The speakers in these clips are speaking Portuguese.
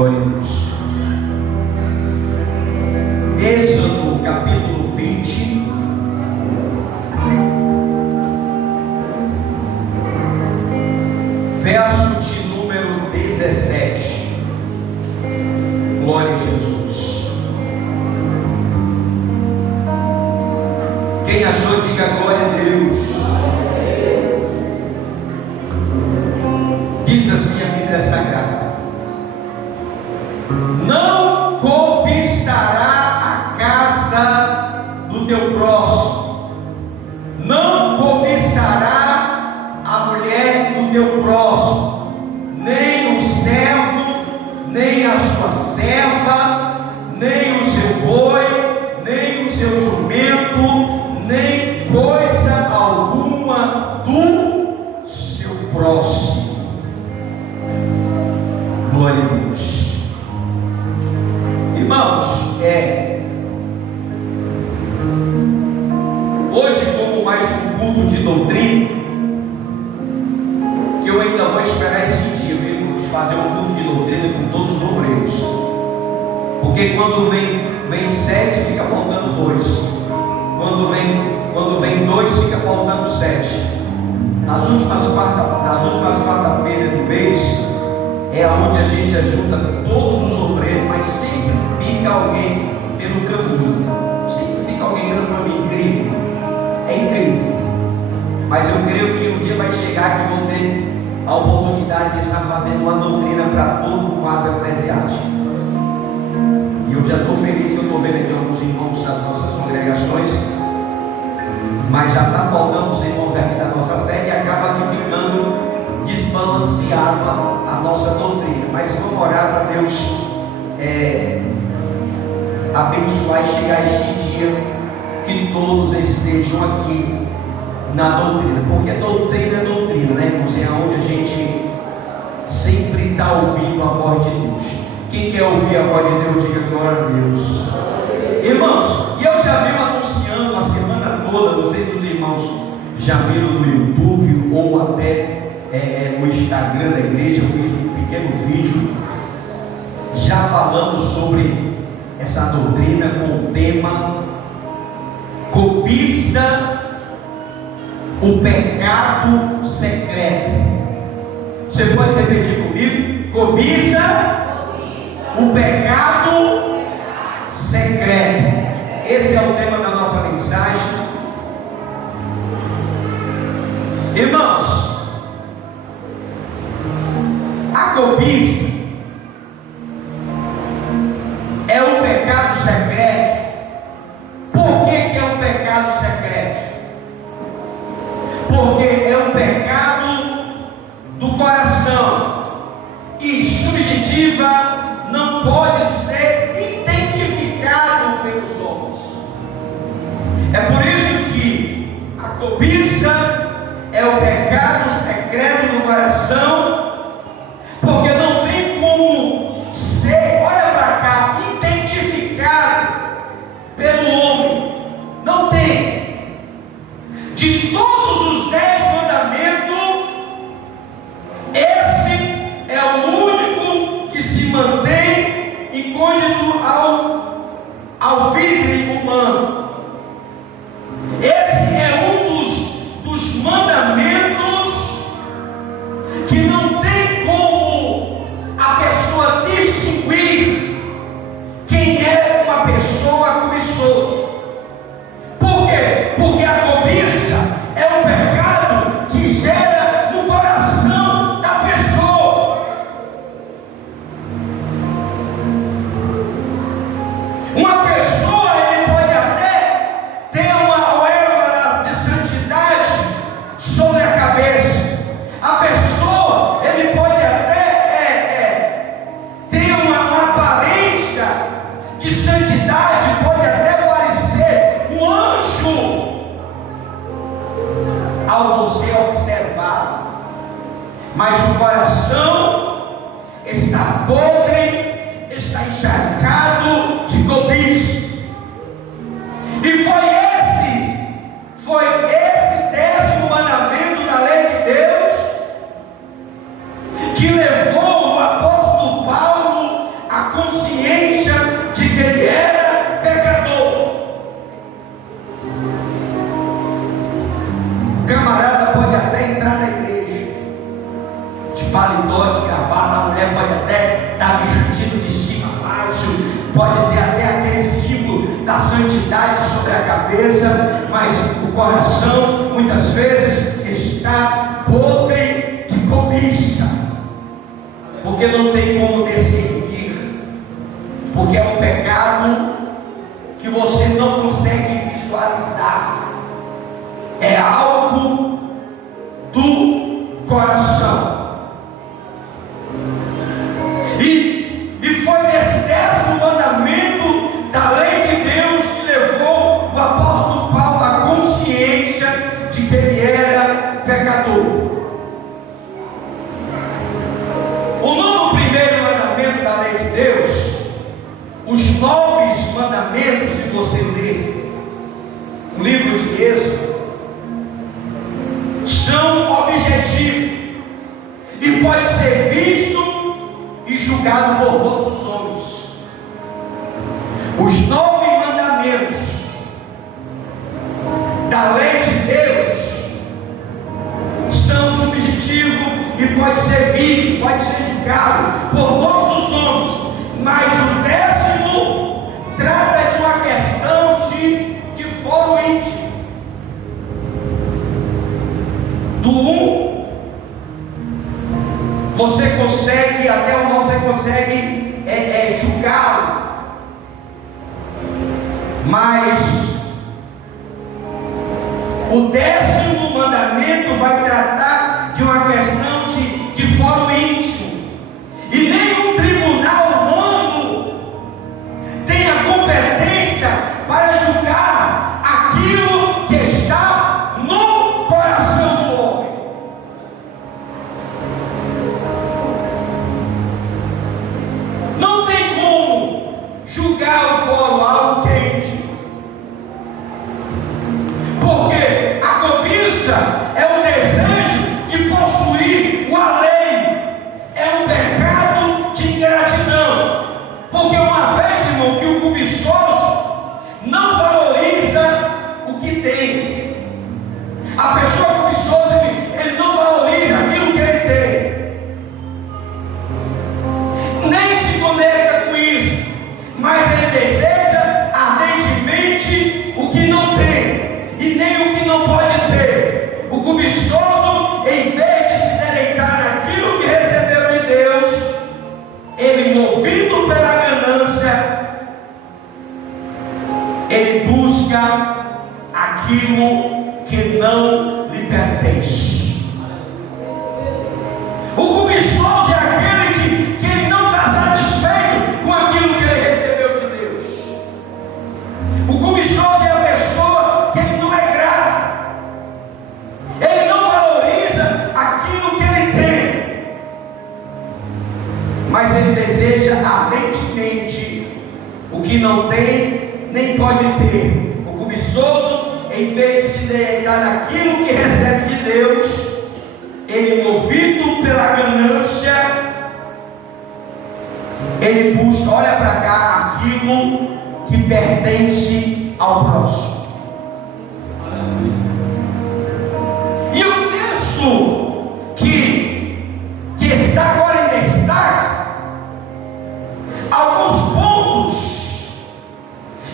Glória a Deus. Êxodo capítulo 20, verso de número 17. Glória a Jesus. Quem achou, diga glória a Deus. Diz assim a Bíblia Sagrada: não cobiçará a casa do teu próximo, não cobiçará a mulher do teu próximo, nem o servo, nem a sua serva, nem o seu boi, nem o seu jumento, nem coisa alguma do seu próximo. Glória a Deus. Irmãos, hoje, como mais um culto de doutrina, que eu ainda vou esperar esse dia, viu, de fazer um culto de doutrina com todos os obreiros, porque quando vem 7, fica faltando 2, quando vem 2, fica faltando 7. Nas últimas quarta-feiras do mês é onde a gente ajuda todos os obreiros, mas sempre fica alguém pelo caminho, sempre fica alguém pelo caminho. Incrível, é incrível, mas eu creio que um dia vai chegar que vão ter a oportunidade de estar fazendo uma doutrina para todo o quadro eclesiástico. E eu já estou feliz que eu estou vendo aqui alguns irmãos das nossas congregações, mas já está faltando os irmãos aqui da nossa sede e acaba aqui ficando desbalanceada a nossa doutrina. Mas vamos orar para Deus abençoar e chegar este dia que todos estejam aqui na doutrina, porque doutrina é doutrina, né, irmãos? É onde a gente sempre está ouvindo a voz de Deus. Quem quer ouvir a voz de Deus, diga glória a Deus. Irmãos, e eu já venho anunciando a semana toda, não sei se os irmãos já viram no YouTube ou até no Instagram da igreja, eu fiz um pequeno vídeo já falando sobre essa doutrina com o tema cobiça, o pecado secreto. Você pode repetir comigo? Cobiça, o pecado secreto. Esse é o tema da nossa mensagem. Irmãos, a cobiça é um pecado secreto. Por que é um pecado secreto? Porque é um pecado do coração e subjetiva, não pode ser identificado pelos homens. É por isso que a cobiça é o pecado secreto do coração, porque não tem como ser, olha para cá, identificado pelo homem. Não tem. De todos os 10 mandamentos, esse é o único que se mantém incógnito ao vidre humano. Esse é um dos mandamentos que não tem como a pessoa distinguir quem é uma pessoa cobiçosa. Por quê? Porque a cobiça é um pecado que gera no coração da pessoa. Uma pessoa, ele pode até ter uma auréola de santidade sobre a cabeça. A pessoa, ele pode até ter uma aparência de santidade, pode até parecer um anjo ao você observar, mas o coração está podre, está encharcado de cobiça. E foi esse 10º mandamento da lei de Deus que levou o apóstolo Paulo pode ter até aquele símbolo da santidade sobre a cabeça, mas o coração muitas vezes está podre de cobiça, porque não tem como discernir, porque é um pecado que você não consegue visualizar, é algo do coração. E foi nesse 10º mandamento da lei de Deus que levou o apóstolo Paulo à consciência de que ele era pecador. O nono primeiro mandamento da lei de Deus, os 9 mandamentos, se você ler o livro de Êxodo, são objetivos e pode ser visto e julgado por todos os homens. Os 9 mandamentos da lei de Deus são subjetivos e pode ser visto, pode ser julgado por todos os homens, mas o 10º trata de uma questão de foro íntimo. Do 1 você consegue, até o 9 você consegue julgá-lo, mas o 10º mandamento vai tratar de uma questão de foro íntimo, e nenhum tribunal humano tem a competência para julgar aquilo que está no coração do homem. Não tem como julgar o foro, algo quente, porque a cobiça é o desejo de possuir o além, é um pecado de ingratidão, porque uma vez, irmão, que o cobiçoso não valoriza o que tem. A pessoa cobiçosa, ele não valoriza aquilo que ele tem, nem se conecta com isso, mas ele deseja ardentemente o que não tem e nem o que não pode ter. O cobiçoso, em vez de se deleitar naquilo que recebeu de Deus, ele, movido pela ganância, ele busca aquilo que não lhe pertence. O cobiçoso é aquele que ele não está satisfeito com aquilo que ele recebeu de Deus. O cobiçoso é a pessoa que ele não é grato, ele não valoriza aquilo que ele tem, mas ele deseja ardentemente o que não tem nem pode ter. O cobiçoso, em vez de se deleitar naquilo que recebe de Deus, ele, movido pela ganância, ele busca, olha para cá, aquilo que pertence ao próximo. E o texto que está agora em destaque, alguns pontos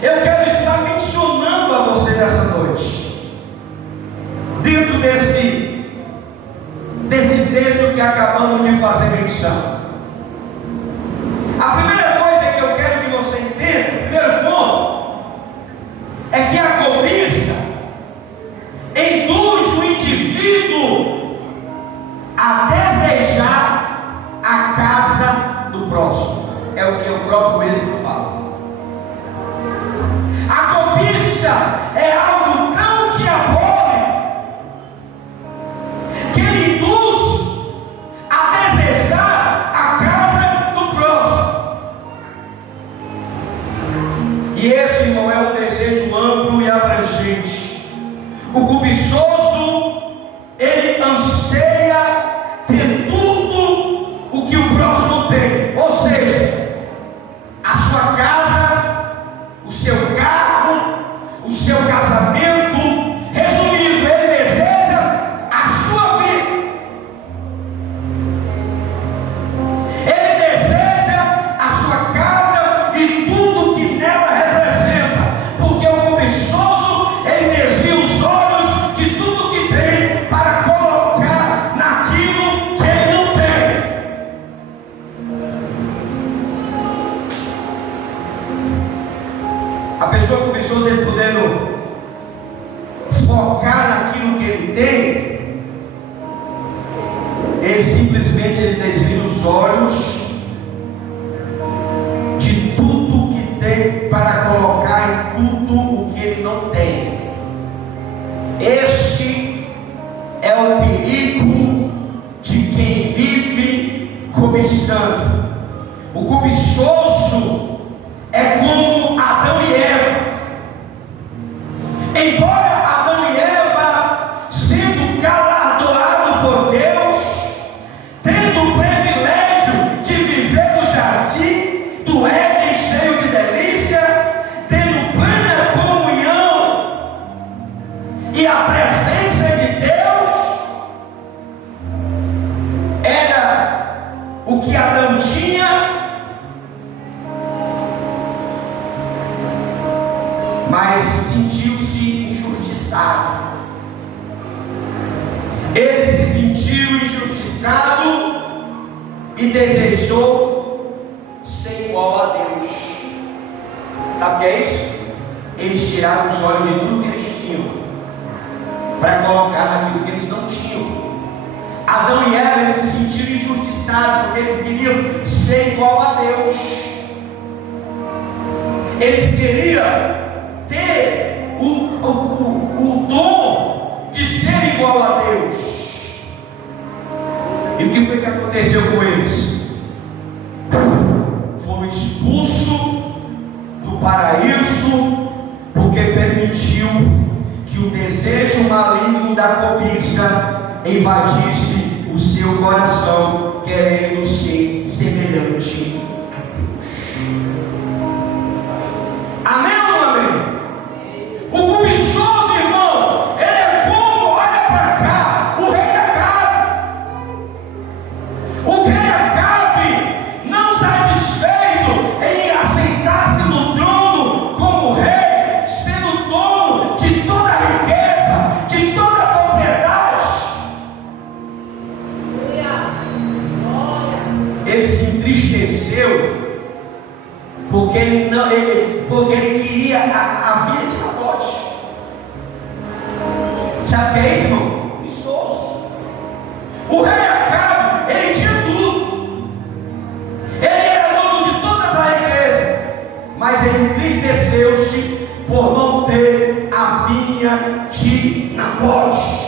eu quero estar mencionando a você nessa noite, dentro desse texto que acabamos de fazer menção. A primeira coisa que eu quero que você entenda, o primeiro ponto, é que a cobiça induz o indivíduo a desejar a casa do próximo. É o que o próprio mesmo fala. A cobiça é algo tão diabólico que ele induz a desejar a casa do próximo. E esse, irmão, é um desejo amplo e abrangente. O cobiçoso, ele anseia ter tudo o que o próximo tem, ou seja, a sua casa, o seu carro, o seu casamento. Resumindo, ele deseja a sua vida, ele deseja a sua casa e tudo A pessoa cobiçosa, ele podendo focar naquilo que ele tem, ele simplesmente desvia os olhos de tudo que tem para colocar em tudo o que ele não tem. Este é o perigo de quem vive cobiçando. O cobiçoso é como Adão e Eva. Embora Adão e Eva, sendo galardoados por Deus, tendo o privilégio de viver no jardim do Éden cheio de delícia, tendo plena comunhão e a presença de Deus, era o que Adão tinha, mas sentiu-se injustiçado. Ele se sentiu injustiçado e desejou ser igual a Deus. Sabe o que é isso? Eles tiraram os olhos de tudo que eles tinham para colocar naquilo que eles não tinham. Adão e Eva, eles se sentiram injustiçados porque eles queriam ser igual a Deus. Eles queriam ter o dom de ser igual a Deus. E o que foi que aconteceu com eles? Foram expulsos do paraíso porque permitiu que o desejo maligno da cobiça invadisse o seu coração, querendo ser semelhante a Deus. Amém ou não amém? O cobiçoso, irmão, ele é como, olha para cá, o rei Acabe. O rei Acabe, não satisfeito em aceitar-se no trono como rei, sendo dono de toda a riqueza, de toda a propriedade, ele se entristeceu porque ele queria a vida de Nabote. Sabe o que é isso, irmão? Cobiçoso. O rei Acabe, ele tinha tudo. Ele era dono de todas as riquezas, mas ele entristeceu-se por não ter a vinha de Nabote.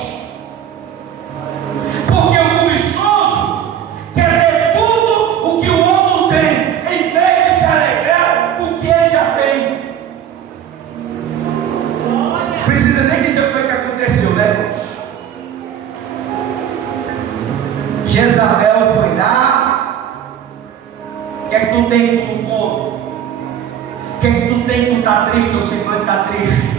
Porque o cobiçoso quer ter tudo o que o outro tem, em vez de se alegrar com o que ele já tem. Precisa nem dizer o que foi que aconteceu, né, irmãos? Jezabel foi lá. O que é que tu tem que tu come? O que é que tu tem que tu está triste? Teu semblante está triste.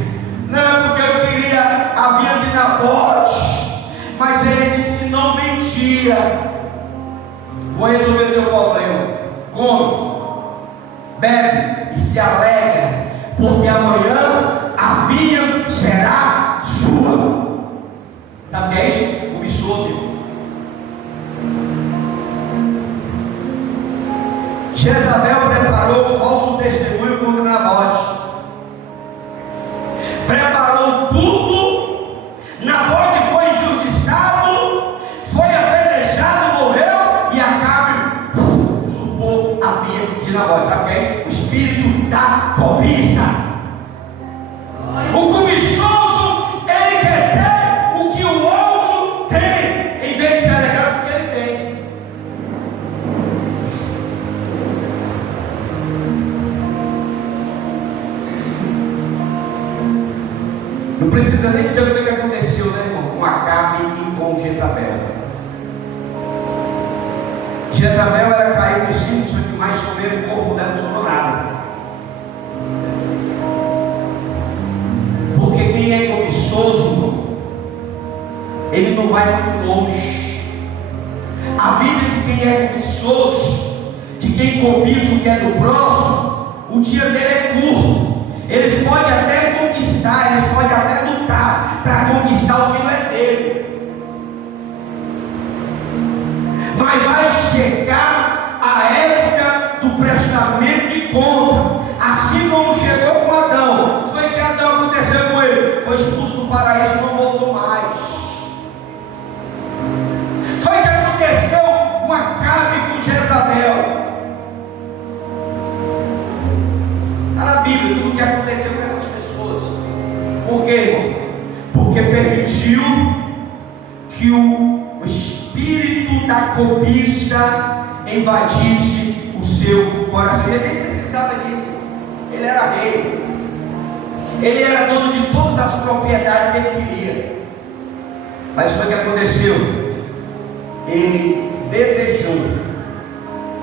Não, porque eu queria a vinha de Nabote, mas ele disse que não vendia. Vou resolver o teu problema. Come, bebe e se alegra, porque amanhã a vinha será sua. Sabe o que é isso? Cobiçoso, irmão. Jezabel preparou um falso testemunho contra Nabote. Preparou tudo. Nabote foi injustiçado, foi apedrejado, morreu, e Acabe usurpou a vinha de Nabote. Sabe o que é isso? O espírito da cobiça. O cobiçoso, ele quer ter o que o outro tem, em vez de se alegrar com o que ele tem. Não precisa nem dizer o que aconteceu, né, irmão? Com Acabe e com Jezabel. Jezabel era cair dos cinco, só que mais comer o corpo dela não sobrou nada. Porque quem é cobiçoso, irmão, ele não vai muito longe. A vida de quem é cobiçoso, de quem cobiça o que é do próximo, o dia dele é curto. Eles podem até conquistar, eles podem até lutar para conquistar o que não é dele, mas vai chegar a época do prestamento de conta, assim como chegou com Adão. Bíblia tudo o que aconteceu com essas pessoas. Por quê, irmão? Porque permitiu que o espírito da cobiça invadisse o seu coração. Ele nem precisava disso. Ele era rei. Ele era dono de todas as propriedades que ele queria. Mas foi o que aconteceu. Ele desejou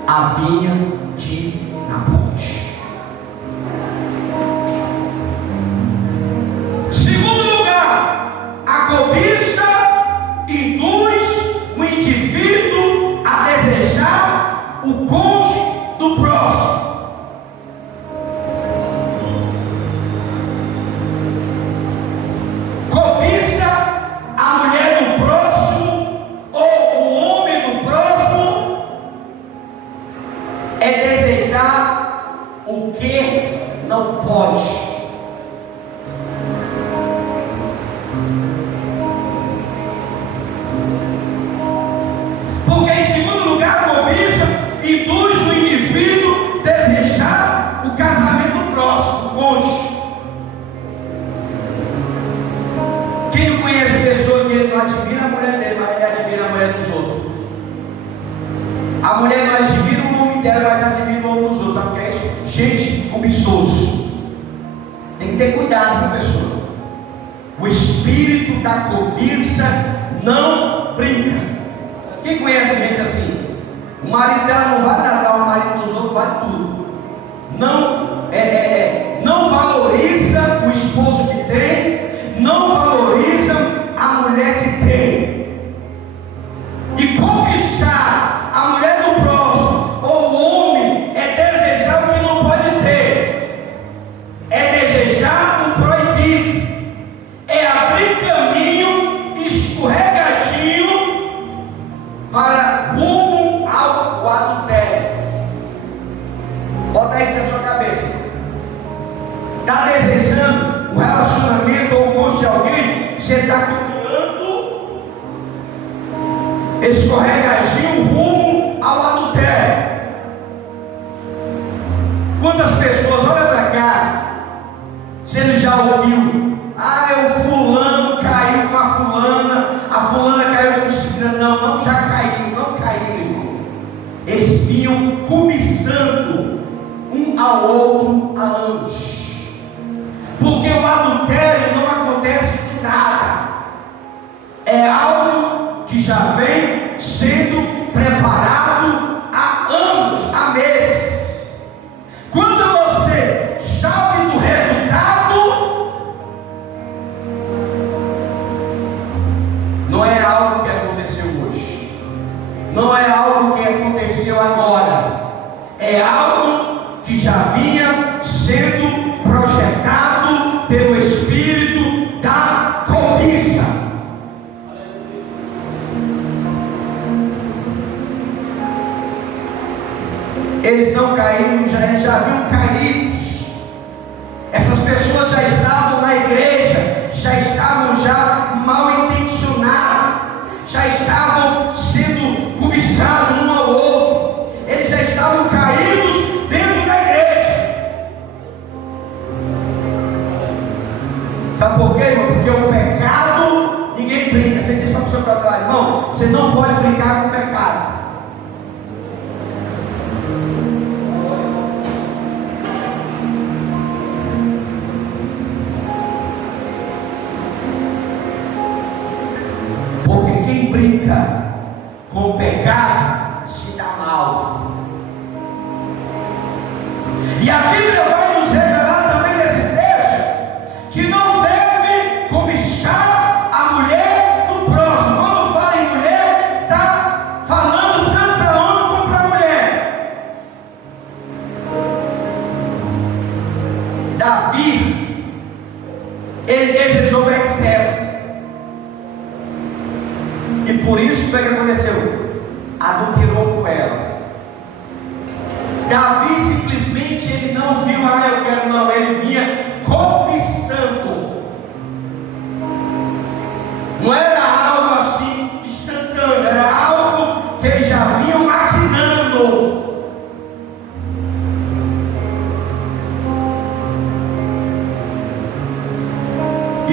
a vinha de Nabote. Segundo lugar, a cobiça induz o indivíduo a desejar o cônjuge do próximo. Cobiça a mulher do próximo ou o homem do próximo é desejar o que não pode. Porque em segundo lugar, a cobiça induz o indivíduo a desejar o casamento do próximo, o cônjuge. Quem não conhece pessoa que ele não admira a mulher dele, mas ele admira a mulher dos outros? A mulher não admira o homem dela, mas admira o homem dos outros. Sabe o que é isso? Gente cobiçoso. Tem que ter cuidado com a pessoa. O espírito da cobiça não brinca. Quem conhece gente assim? O marido dela não vale nada, o marido dos outros vale tudo. Não valoriza o esposo que tem, não valoriza a mulher que tem. E cobiçar a mulher do próximo ou o homem é desejar o que não pode ter, é desejar o proibido, é abrir caminho escorregadinho para rumo ao adultério. Bota isso na sua cabeça. Está desejando o relacionamento ou o cônjuge de alguém? Você está caminhando escorregadinho rumo ao adultério. Quantas pessoas, olha para cá, você não já ouviu? O fulano caiu com a fulana caiu com o ciclano. Não, já caiu, não caiu, irmão. Eles vinham cobiçando um ao outro há anos. Porque o adultério não acontece do nada. É algo que já vem sendo preparado há anos, há meses. Quando você sabe do resultado, não é algo que aconteceu hoje, não é algo que aconteceu agora, é algo que já vinha sendo projetado pelo espírito da cobiça. Eles não caíram, eles já haviam caídos. Essas pessoas já estavam na igreja, já estavam mal intencionados, já estavam sendo cobiçados um ao outro. Eles já estavam caídos dentro da igreja. Sabe por quê, irmão? Porque o pecado, ninguém brinca. Você diz para a pessoa para trás, irmão, você não pode brincar com o pecado. Quem brinca com o pecado se dá mal. E a Bíblia vai nos revelar também nesse texto que não deve cobiçar a mulher do próximo. Quando fala em mulher, está falando tanto para homem como para mulher. Davi, ele desejou Betseba. E por isso foi que aconteceu, adulterou com ela. Davi simplesmente ele não viu, eu quero não, ele vinha cobiçando. Não era algo assim instantâneo, era algo que eles já vinham maquinando.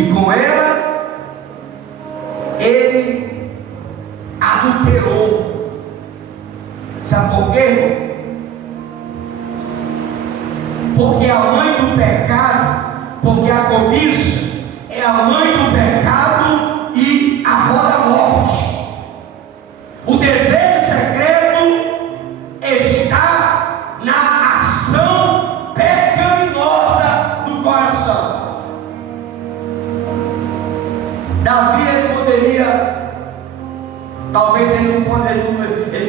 e com ela ele adulterou. Sabe por quê? Porque a mãe do pecado, porque a cobiça é a mãe do pecado e avó da morte. O desejo secreto está na ação pecaminosa do coração. Davi, ele poderia, talvez ele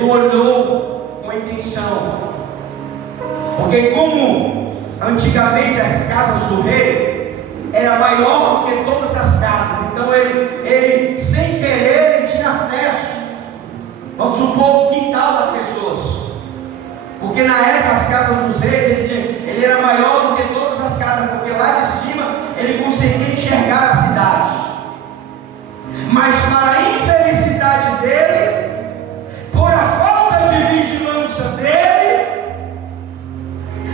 não olhou com intenção, porque como antigamente as casas do rei era maior do que todas as casas, então ele sem querer ele tinha acesso, vamos supor, o quintal das pessoas, porque na época as casas dos reis ele era maior do que todas as casas, porque lá de cima ele conseguia enxergar a cidade. Mas para a infelicidade dele, por a falta de vigilância dele,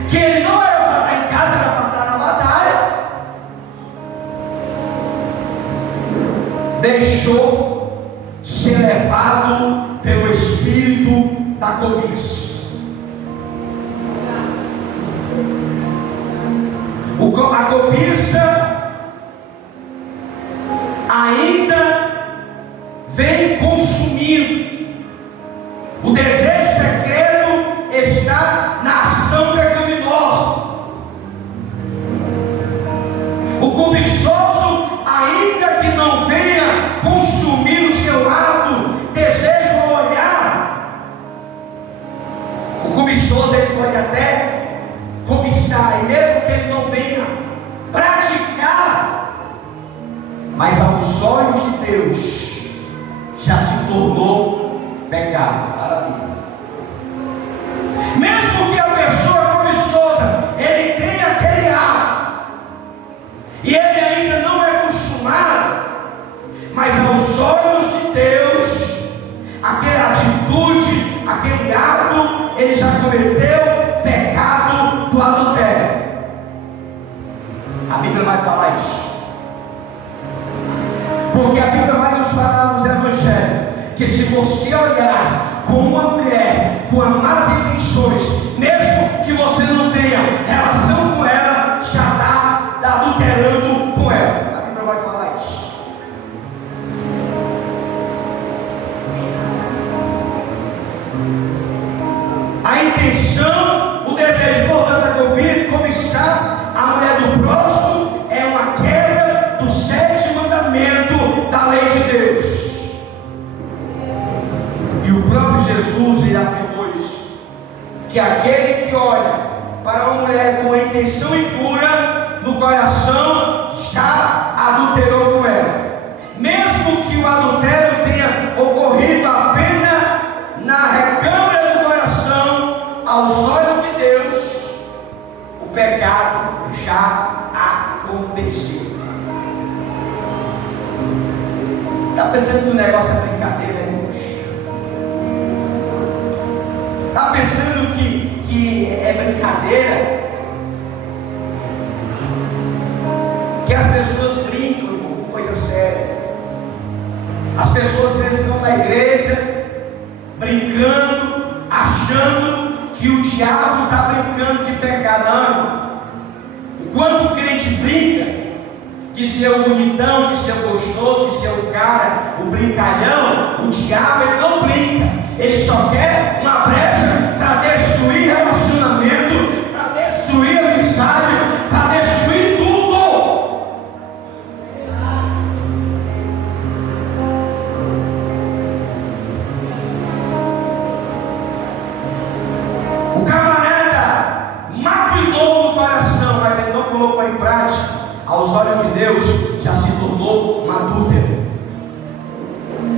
que ele não era para estar em casa, era para estar na batalha, deixou ser levado pelo espírito da cobiça. A cobiça ainda vem consumindo. O desejo secreto está na ação pecaminosa. O cobiçoso, ainda que não venha consumir o seu lado, desejo ao olhar, o cobiçoso ele pode até cobiçar, e mesmo que ele não venha praticar, mas aos olhos de Deus já se tornou pecado. Maravilha. Mesmo que a pessoa cobiçosa ele tenha aquele ato e ele ainda não é consumado, mas aos olhos de Deus aquela atitude, aquele ato, ele já cometeu pecado do adultério. A Bíblia vai falar isso, porque a Bíblia vai nos falar nos evangelhos que se você olhar com uma mulher com as más intenções, mesmo que você não tenha relação com ela, já está adulterando com ela. A Bíblia vai falar isso. A intenção, o desejo, portanto, é cobiçar a mulher do próximo, é uma quebra do 7º mandamento da lei de Deus. E o próprio Jesus ele afirmou isso, que aquele que olha para uma mulher com a intenção impura no coração já adulterou com ela, mesmo que o adultério tenha ocorrido apenas na recâmara do coração. Aos olhos de Deus, o pecado já aconteceu. Está pensando que o negócio é brincadeira, irmãos? Está pensando que é brincadeira? Que as pessoas brincam com coisa séria. As pessoas às vezes estão na igreja brincando, achando que o diabo está brincando de pecar. Não. Enquanto o crente brinca de ser o bonitão, de ser o gostoso, de ser o cara, o brincalhão, o diabo ele não brinca, ele só quer uma brecha para destruir relacionamento, para destruir amizade, para destruir tudo. O camarada maquinou no coração, mas ele não colocou em prática. Aos olhos de Deus já se tornou um adúltero.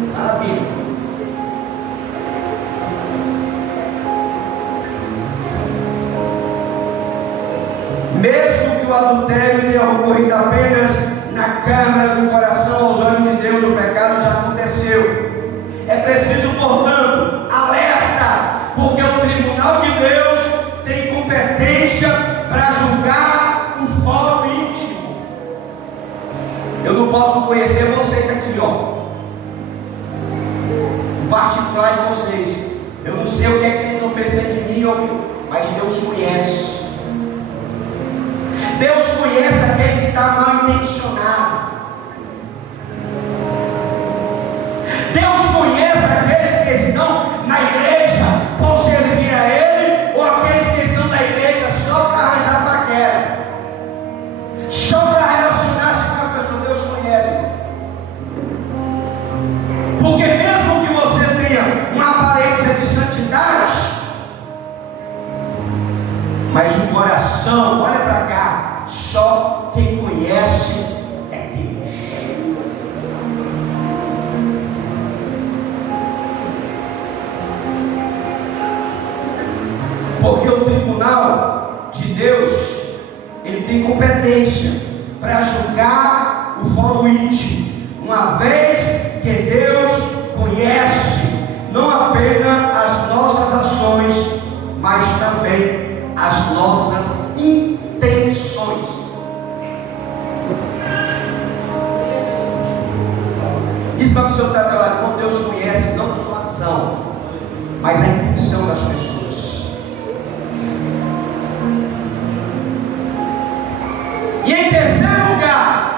Está na Bíblia. Mesmo que o adultério tenha ocorrido apenas na câmara do coração, aos olhos de Deus o pecado já aconteceu. É preciso, portanto, alerta, porque o tribunal de Deus tem competência para julgar o fórum íntimo. Eu posso conhecer vocês aqui, ó. O particular de vocês. Eu não sei o que é que vocês estão pensando de mim, mas Deus conhece. Deus conhece aquele que está mal intencionado. Deus conhece aqueles que estão na igreja por servir a Ele, ou aqueles que estão na igreja só para arranjar paquera, só para relacionar-se com as pessoas. Deus conhece. Porque mesmo que você tenha uma aparência de santidade, mas o coração, olha para cá, só quem conhece é Deus. Porque o tribunal de Deus, ele tem competência para julgar o fórum íntimo, uma vez que Deus conhece não apenas as nossas ações, mas também as nossas intenções. Diz para a pessoa que está trabalhando com Deus, conhece não sua ação, mas a intenção das pessoas. E em terceiro lugar,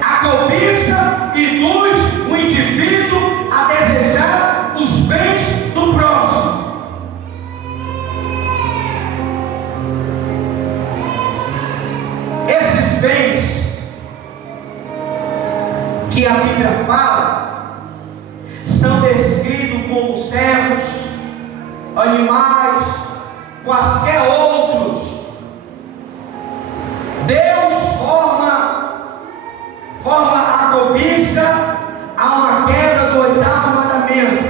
a cobiça induz o indivíduo a desejar os bens do próximo. Esses bens que a Bíblia fala são descritos como servos, animais, quaisquer outros. Deus forma a cobiça a uma quebra do 8º mandamento,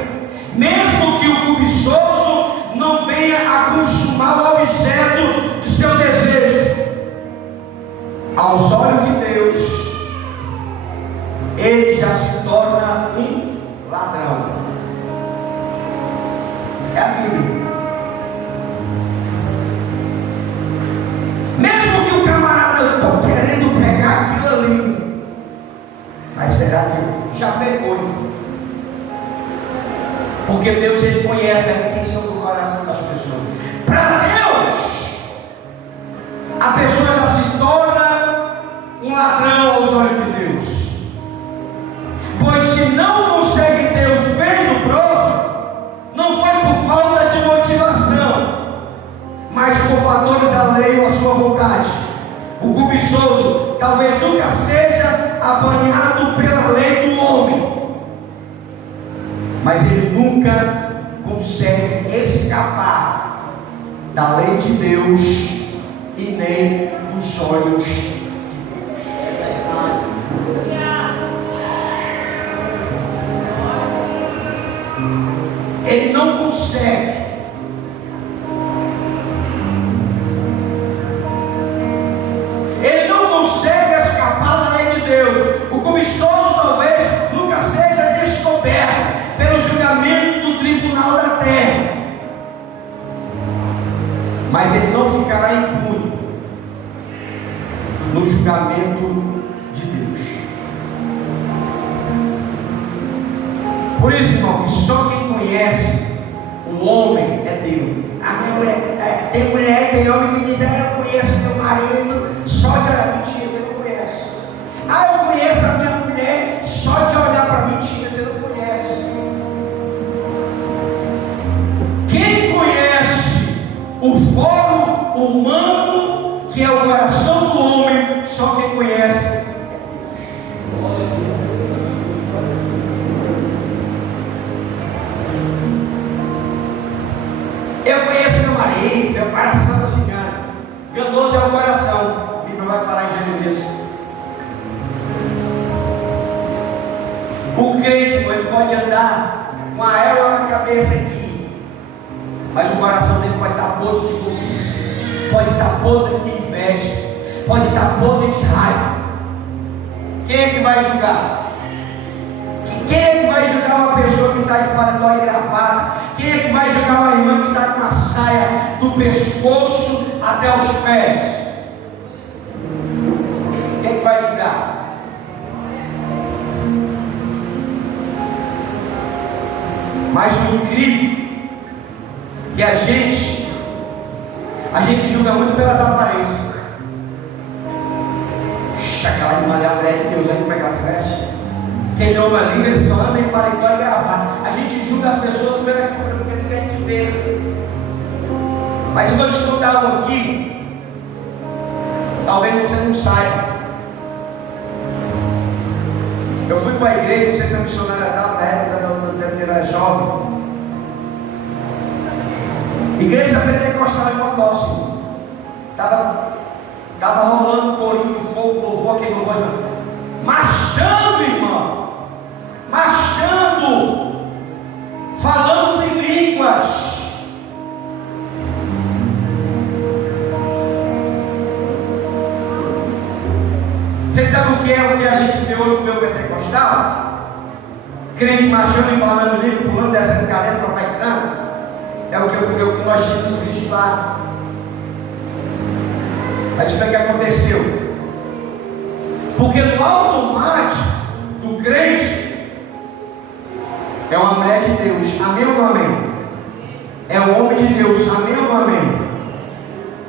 mesmo que o cobiçoso não venha a consumar o objeto do seu desejo. Aos olhos de Deus, ele já se torna um ladrão. É a Bíblia. Mesmo que o camarada, eu estou querendo pegar aquilo ali, mas será que já pegou? Porque Deus, ele conhece a intenção do coração das pessoas. Para Deus, a pessoa já se torna um ladrão aos olhos de Deus. Pois se não consegue ter os bens do próximo, não foi por falta de motivação, mas por fatores alheios à sua vontade. O cobiçoso talvez nunca seja apanhado pela lei do homem, mas ele nunca consegue escapar da lei de Deus e nem dos olhos de Deus. Ele não consegue. Ele não consegue escapar da lei de Deus. O cobiçoso talvez nunca seja descoberto pelo julgamento do tribunal da terra, mas ele não ficará impune no julgamento de Deus. Por isso, irmão, que só quem conhece o homem é Deus. A minha mulher, tem homem que diz: eu conheço meu marido só de olhar. Mentira, você não conhece. Eu conheço a minha mulher só de olhar para mim. Mentira, você não conhece. Quem conhece o fórum humano, que é o coração do homem, só quem conhece é Deus. Eu conheço meu marido, meu coração não se engana. Enganoso é o coração. A Bíblia vai falar em Jeremias. O crente, ele pode andar com a ela na cabeça aqui, mas o coração dele pode estar podre de cobiça, pode estar podre de inveja, pode estar podre de raiva. Quem é que vai julgar? Quem é que vai julgar uma pessoa que está está de paletó e gravata? Quem é que vai julgar uma irmã que está com uma saia do pescoço até os pés? Quem é que vai julgar? Mas o incrível que a gente julga muito pelas aparências. Aquela irmã é a mulher de Deus, aí como é que ela se veste? Quem deu uma língua, ele só anda em paletó e gravata. A gente julga as pessoas pelo que a gente vê. Mas eu vou te contar algo aqui, talvez você não saiba. Eu fui para a igreja, não sei se a missionária estava na época da era jovem. Igreja pentecostal em Condócio. Estava rolando um corinho de fogo, louvor, aquele louvor, marchando, irmão, marchando, falamos em línguas. Vocês sabem o que é o que a gente vê hoje no meu pentecostal? Crente marchando e falando em língua, pulando, descendo cadeira, profetizando. É o que nós tínhamos visto lá. Mas o que aconteceu? Porque no automático do crente é uma mulher de Deus, amém ou não amém? É um homem de Deus, amém ou não amém?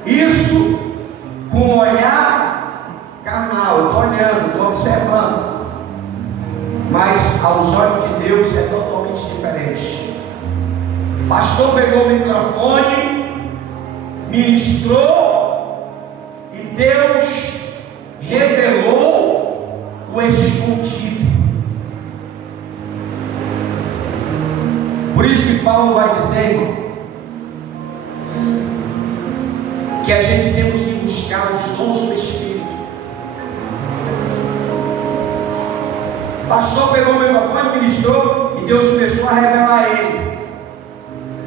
Isso com o olhar carnal, eu estou olhando, estou observando. Mas aos olhos de Deus é totalmente diferente. O pastor pegou o microfone, ministrou, e Deus revelou o escondido. Por isso que Paulo vai dizer, irmão, que a gente temos que buscar os dons do Espírito. O pastor pegou o microfone, ministrou, e Deus começou a revelar a ele.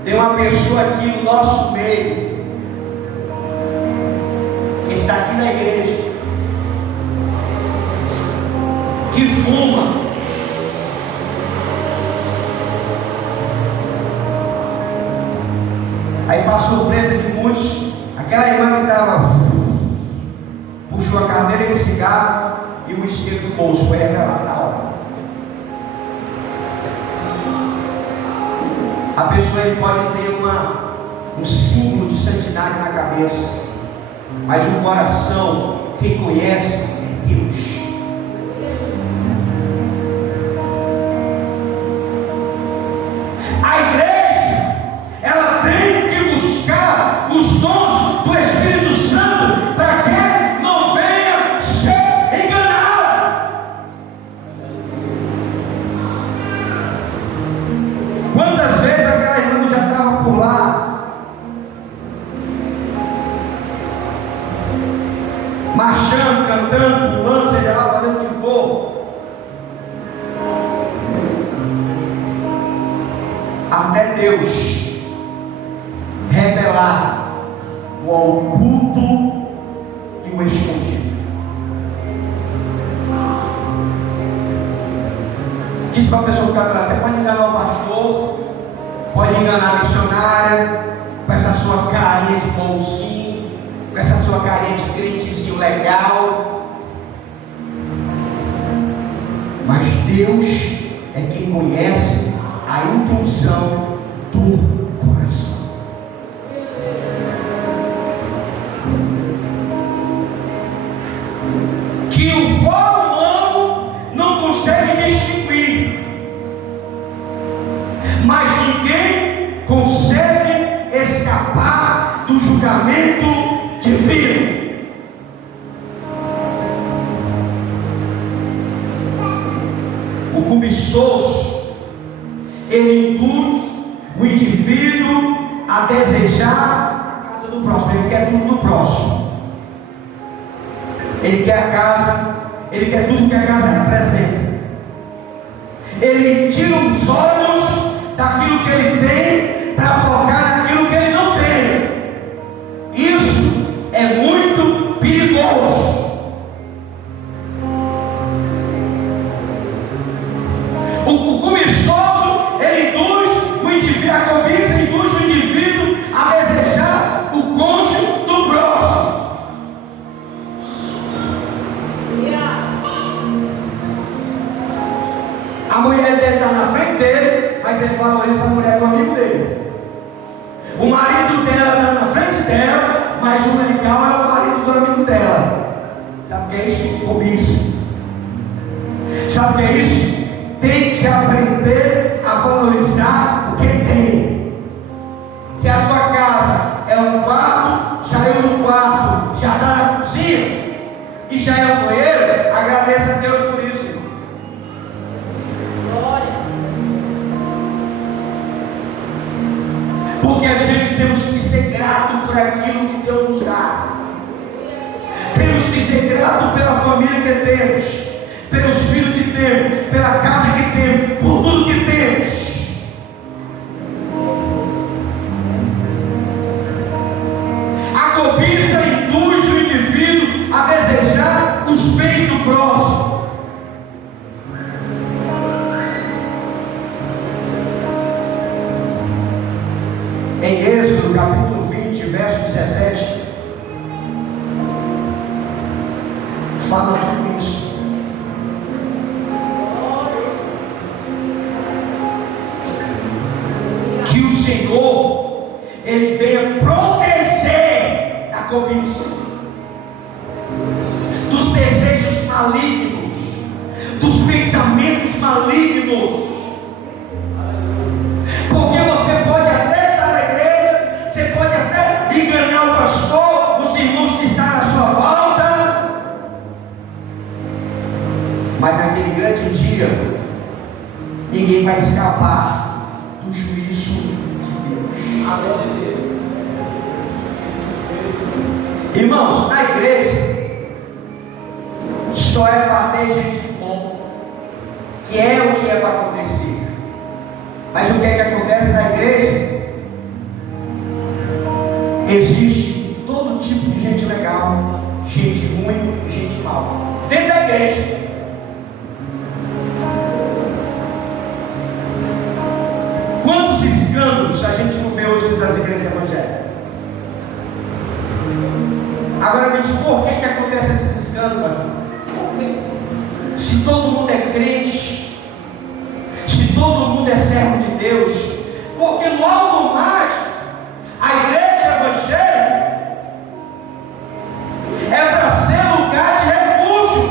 Tem uma pessoa aqui no nosso meio, que está aqui na igreja, que fuma. Aí para surpresa de muitos, aquela irmã que estava, puxou a carteira de cigarro e o isqueiro do bolso, foi revelado na hora. A pessoa ele pode ter um símbolo de santidade na cabeça, mas o coração, quem conhece é Deus. A igreja, ela tem que buscar os dons do Espírito Santo para que não venha ser enganado. Quantas vezes aquela irmã já estava por lá, marchando, cantando, pulando, seja lá, fazendo o que for, até Deus revelar o oculto e o escondido. Diz para a pessoa que está atrás: você pode enganar o pastor, pode enganar a missionária, com essa sua carinha de bonzinho, com essa sua carinha de crentezinho legal, mas Deus é quem conhece a intenção do coração. Que o fórum humano não consegue distinguir, mas ninguém consegue escapar do julgamento divino. O cobiçoso, ele induz o indivíduo a desejar a casa do próximo. Ele quer tudo do próximo. Ele quer a casa, ele quer tudo que a casa representa. Ele tira os olhos daquilo que ele tem para focar naquilo que ele não tem. Isso é muito perigoso. O cobiçoso, ele mulher dele está na frente dele, mas ele valoriza a mulher do amigo dele. O marido dela está na frente dela, mas o legal é o marido do amigo dela. Sabe o que é isso? Cobiça. Sabe o que é isso? Tem que aprender a valorizar o que tem. Se a tua casa é um quarto, saiu do quarto, já está na cozinha e já é o banheiro, agradeça a Deus por isso, irmão. Glória. Porque a gente temos que ser grato por aquilo que Deus nos dá. Temos que ser grato pela família que temos, pelos filhos que temos, pela casa que temos, por tudo que temos. A cobiça induz o indivíduo a desejar os bens do próximo. Em Êxodo capítulo 20, verso 17, fala tudo isso. Que o Senhor, Ele venha proteger a cobiça dos desejos malignos, dos pensamentos malignos. Porque você pode até estar na igreja, você pode até enganar o pastor, os irmãos que estão à sua volta, mas naquele grande dia ninguém vai escapar do juízo de Deus. Amém. Irmãos, na igreja só é para ter gente bom, que é o que é para acontecer. Mas o que é que acontece na igreja? Existe todo tipo de gente legal, gente ruim e gente mal dentro da igreja. Quantos escândalos a gente não vê hoje dentro das igrejas evangélicas? Agora me diz, por que acontecem esses escândalos? Se todo mundo é crente, se todo mundo é servo de Deus, porque no automático a igreja evangélica é para ser lugar de refúgio,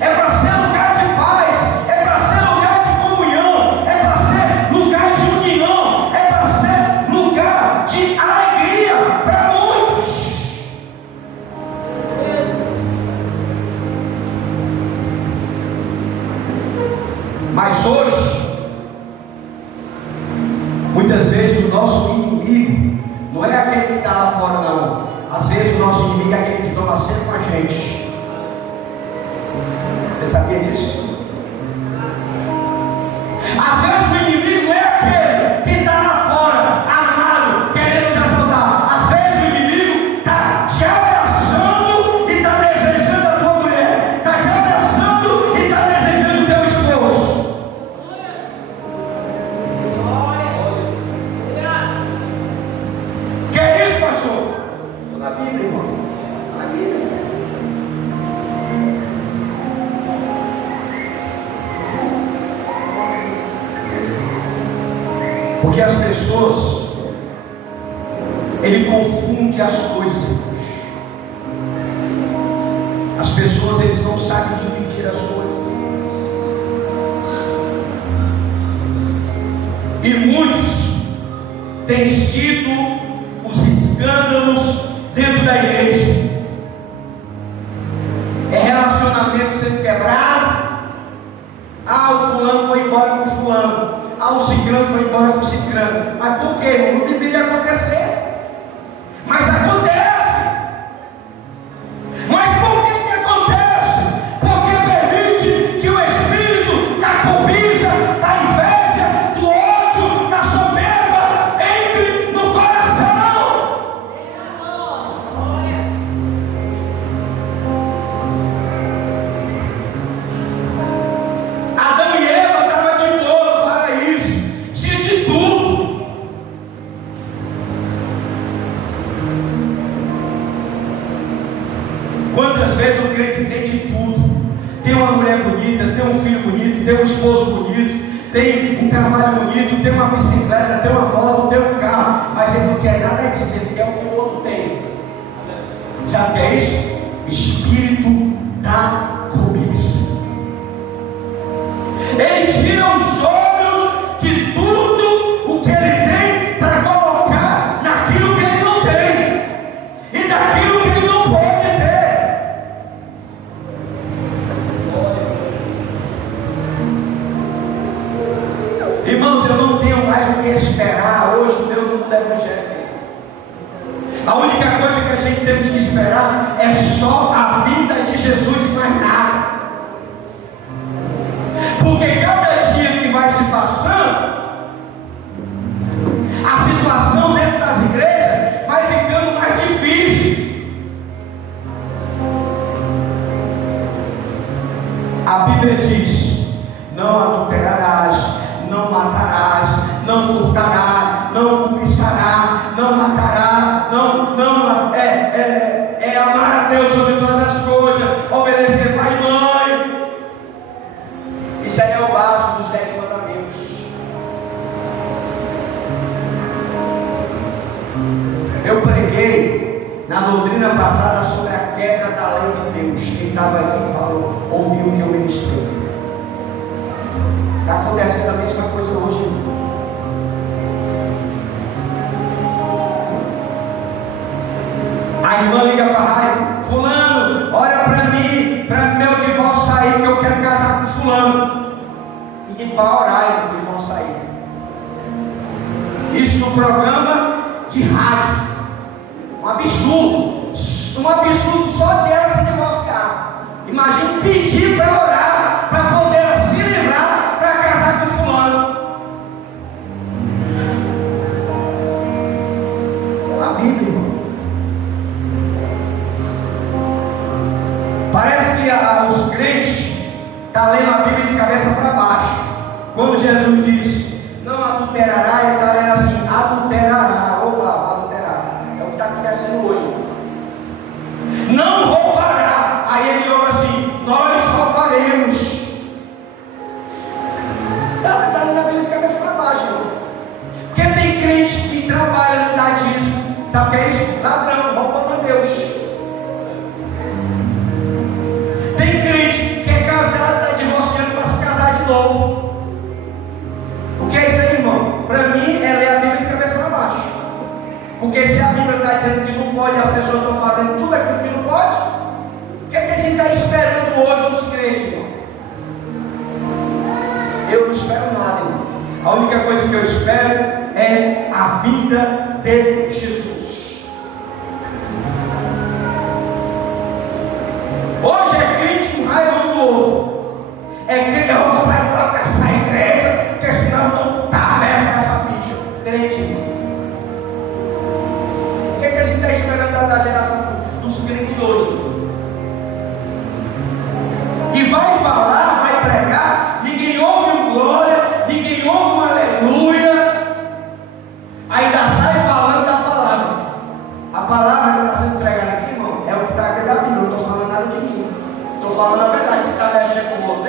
é para ser lugar de paz, é para ser lugar de comunhão, é para ser lugar de união, é para ser lugar de alegria para muitos. Mas hoje, muitas vezes o nosso inimigo não é aquele que está lá fora, não. Às vezes o nosso inimigo é aquele que toma sempre com a gente. Você sabia disso? Às vezes o inimigo não é aquele que está lá fora, armado, querendo te assaltar. Às vezes o inimigo está te abraçando e está desejando a tua mulher, está te abraçando e está desejando o teu esposo. Que é isso, pastor? Estou na Bíblia, irmão. Estou na Bíblia. Porque as pessoas, ele confunde as coisas, irmãos. As pessoas, eles não sabem dividir as coisas. E muitos têm sido os escândalos dentro da igreja. É relacionamento sendo quebrado. O fulano foi embora com o fulano. O ciclano foi embora com o ciclano. Mas por quê? Não deveria acontecer. Mas acontece. Mas por que acontece? Porque permite que o espírito da cobiça, da inveja, do ódio, da soberba entre no coração. Adão e Eva estavam de boa no paraíso, tinha de tudo. Quantas vezes o crente tem de tudo? Tem uma mulher bonita, tem um filho bonito, bonito, tem um esposo bonito, tem um trabalho bonito, tem uma bicicleta, tem uma moto, tem um carro, mas ele não quer nada disso, ele quer o que o outro tem. Sabe o que é isso? Espírito da cobiça. Ele tira os olhos de tudo o que ele tem para colocar naquilo que ele não tem e naquilo que ele não pode ter. Irmãos, eu não tenho mais o que esperar hoje no meu mundo evangélico. A única coisa que a gente temos que esperar é só a vinda de Jesus e mais nada. Porque cada dia que vai se passando, a situação dentro das igrejas vai ficando mais difícil. A Bíblia diz: não adulterarás, não matarás, não furtarás, não cobiçará, não matará, é amar a Deus sobre todas as coisas, obedecer pai e mãe. Isso aí é o básico dos 10 mandamentos. Eu preguei na doutrina passada sobre a quebra da lei de Deus. Quem estava aqui falou, ouviu o que eu ministrei. Está acontecendo a mesma coisa hoje. A irmã liga para a Raia: fulano, olha para mim, para meu divórcio sair, que eu quero casar com fulano. E para orar e vão sair. Isso no programa de rádio. Um absurdo. Um absurdo só de ela se divorciar. Imagina pedir para orar, para poder se livrar, para casar com fulano. A Bíblia, irmão. Parece que os crentes estão lendo a Bíblia de cabeça para baixo. Quando Jesus diz não adulterará, ele está lendo assim: adulterará. Opa, adulterar. É o que está acontecendo hoje. Não roubará. Aí ele ouve assim: nós roubaremos. Está lendo a Bíblia de cabeça para baixo. Porque tem crente que trabalha no dadismo. Sabe o que é isso? Ladrão, roubando a Deus. Tem crente que é casado, está divorciando para se casar de novo. O que é isso aí, irmão? Para mim, é ler a Bíblia de cabeça para baixo. Porque se a Bíblia está dizendo que não pode, as pessoas estão fazendo tudo aquilo que não pode, o que é que a gente está esperando hoje nos crentes, irmão? Eu não espero nada, irmão. A única coisa que eu espero é a vinda de Jesus. Hoje é crente com raiva um do outro. É crente, eu vou sair lá para essa igreja, porque senão não está aberto nessa bicha. Crente, irmão. O que é que a gente está esperando da geração dos crentes hoje? E vai falar, vai pregar, ninguém ouve um glória, ninguém ouve um aleluia, ainda sai falando da palavra. A palavra que está sendo pregada aqui, irmão, é o que está aqui da Bíblia. Não estou falando nada de mim. Estou falando a verdade. Se está mexendo com você,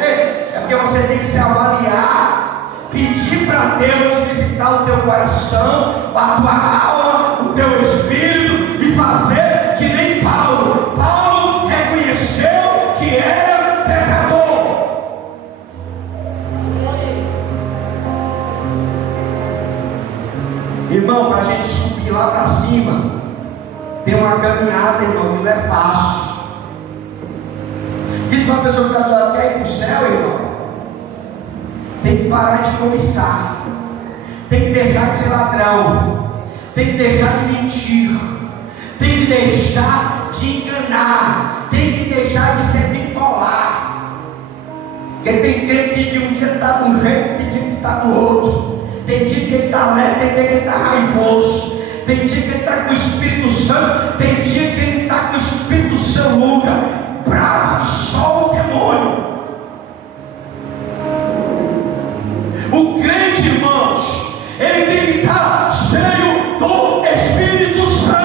é porque você tem que se avaliar, pedir para Deus visitar o teu coração, a tua alma, o teu espírito e fazer que nem Paulo. Paulo reconheceu que era pecador. Irmão, para a gente subir lá para cima, tem uma caminhada, irmão, que não é fácil. Diz para uma pessoa que está do lado: quer ir para o céu, irmão? Tem que parar de cobiçar, tem que deixar de ser ladrão, tem que deixar de mentir, tem que deixar de enganar, tem que deixar de ser bipolar. Porque tem crente que um dia está de um jeito, tem dia que está do outro. Tem dia que ele está leve, tem dia que ele está raivoso. Tem dia que ele está com o Espírito Santo, tem dia que ele está com o Espírito Santo, bravo, só o demônio. O crente, irmãos, ele tem que estar cheio do Espírito Santo.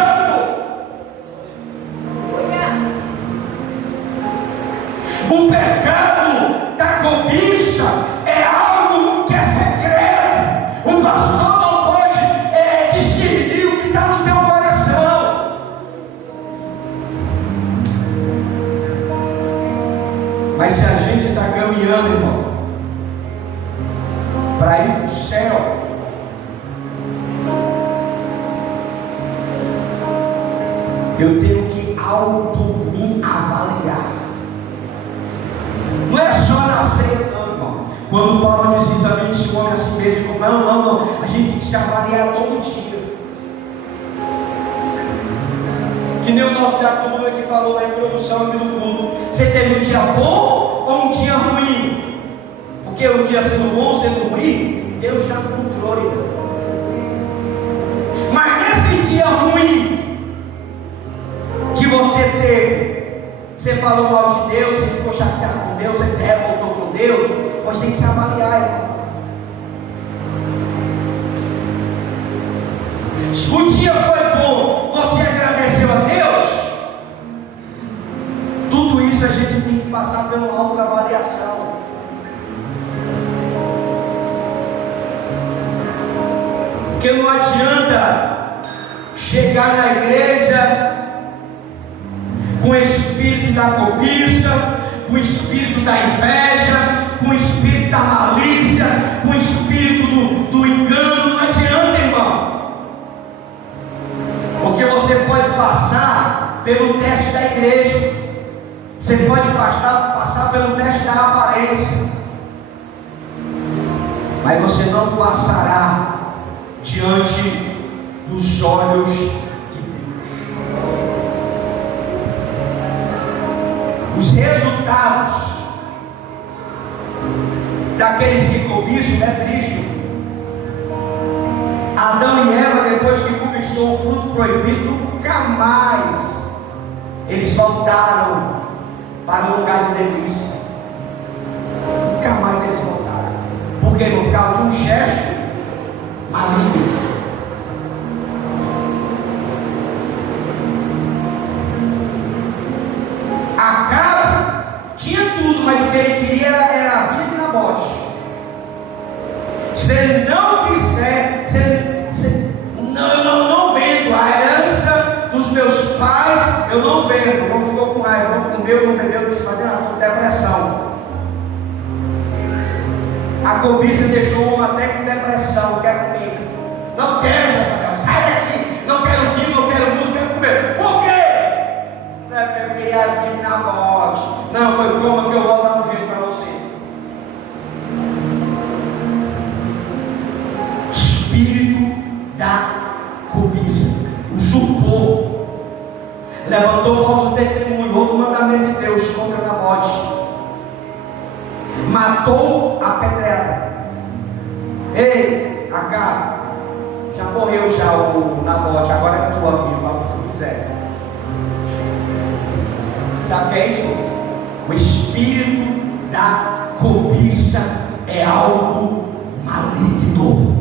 O pecado da cobiça para ir para o céu, eu tenho que me avaliar. Não é só nascer, não, irmão. Quando Paulo diz: examine-se o homem a si mesmo, não. A gente tem que se avaliar todo dia. Que nem o nosso diácono aqui falou na introdução aqui do culto. Você teve um dia bom ou um dia ruim? Porque um dia sendo bom ou sendo ruim, Deus está no controle. Mas nesse dia ruim que você teve, você falou mal de Deus, você ficou chateado com Deus, você se revoltou com Deus, você tem que se avaliar, irmão. O dia foi bom, você agradeceu a Deus. Tudo isso a gente tem que passar pela autoavaliação. Porque não adianta chegar na igreja com o espírito da cobiça, com o espírito da inveja, com o espírito da malícia, com o espírito do engano. Não adianta, irmão. Porque você pode passar pelo teste da igreja, você pode passar pelo teste da aparência, mas você não passará diante dos olhos de Deus. Os resultados daqueles que cobiçam é triste. Adão e Eva, depois que cobiçou o fruto proibido, nunca mais eles voltaram para o lugar de delícia. Nunca mais eles voltaram. Por quê? Por causa de um gesto maligno. Acabe tinha tudo, mas o que ele queria era a vida e a morte. Se ele não quiser, eu não vendo a herança dos meus pais, eu não vendo. Não ficou com raiva, não comeu, não bebeu, não quis fazer nada, ficou com depressão. A cobiça deixou o homem até com depressão. Não quero comer, não quero, Jezabel, sai daqui, não quero filme, não quero música, quero comer. Por quê? Não é porque eu queria a vida e a morte. Não, foi como que eu vou dar um jeito para você. Espírito da cobiça usurpou, levantou falso testemunho, outro mandamento de Deus contra Nabote, matou a pedreada. Ei, Acabe, já morreu já o Nabote, agora é tua filha, fala o que tu quiser. Sabe o que é isso? O espírito da cobiça é algo maligno.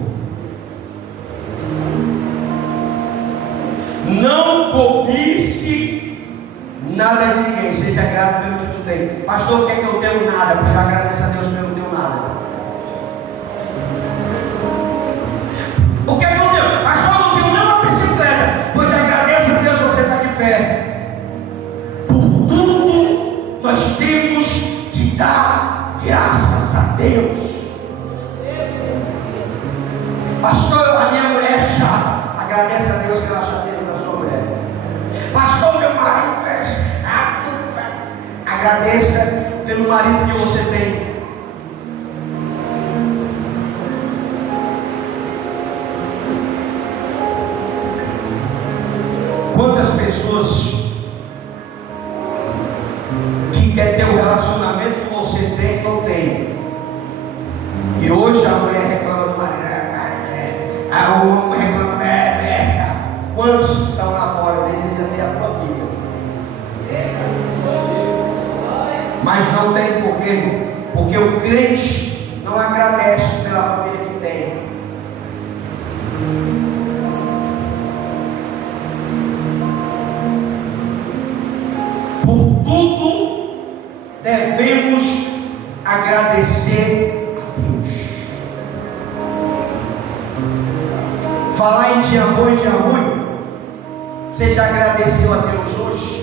Não cobice nada de ninguém, seja grato pelo que tu tem. Pastor, quer que eu tenho nada? Pois agradeça a Deus pelo teu nada. O que é que eu tenho? Pastor, eu não tenho nem uma bicicleta. Pois agradeça a Deus, você está de pé. Por tudo nós temos que dar graças a Deus. Pastor, a minha mulher é chata. Agradece a Deus pela chateza da sua mulher. Pastor, meu marido é chato. Agradeça pelo marido que você tem. Quantas pessoas que quer ter o relacionamento que você tem, não tem. E hoje a mulher reclama do marido. O homem reclama. Quantos estão lá fora desejando ter a tua vida? Mas não tem porquê. Porque o crente não agradece pela família que tem. Por tudo devemos agradecer a Deus. Falar em dia bom e dia ruim, você já agradeceu a Deus hoje?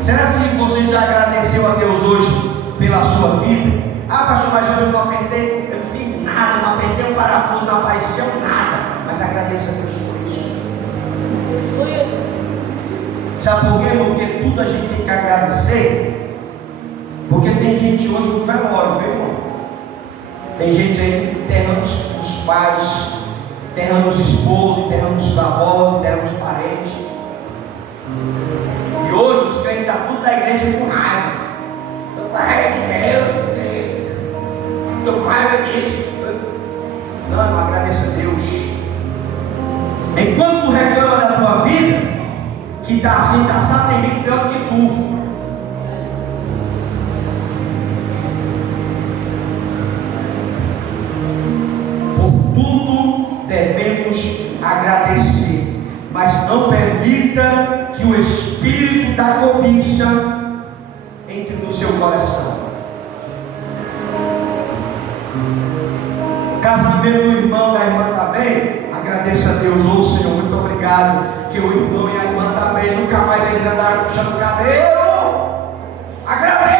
Será que você já agradeceu a Deus hoje pela sua vida? Ah, pastor, mas hoje eu não apertei, eu não fiz nada, não apertei um parafuso, não apareceu nada. Mas agradeça a Deus por isso. Sabe por quê? Porque tudo a gente tem que agradecer. Porque tem gente hoje no velório, viu, irmão? Tem gente aí enterrando os pais, enterrando os esposos, enterrando os avós, enterrando os parentes. E hoje os crentes estão tudo da igreja com raiva. Estou com raiva de Deus, estou com raiva disso. Não, agradeça a Deus. Enquanto tu reclama da tua vida, que está assim, está assado, tem gente pior do que tu. Devemos agradecer, mas não permita que o espírito da cobiça entre no seu coração. Casamento do irmão, da irmã também, agradeça a Deus. Ô Senhor, muito obrigado que o irmão e a irmã também nunca mais eles andaram puxando cabelo. Agradeça.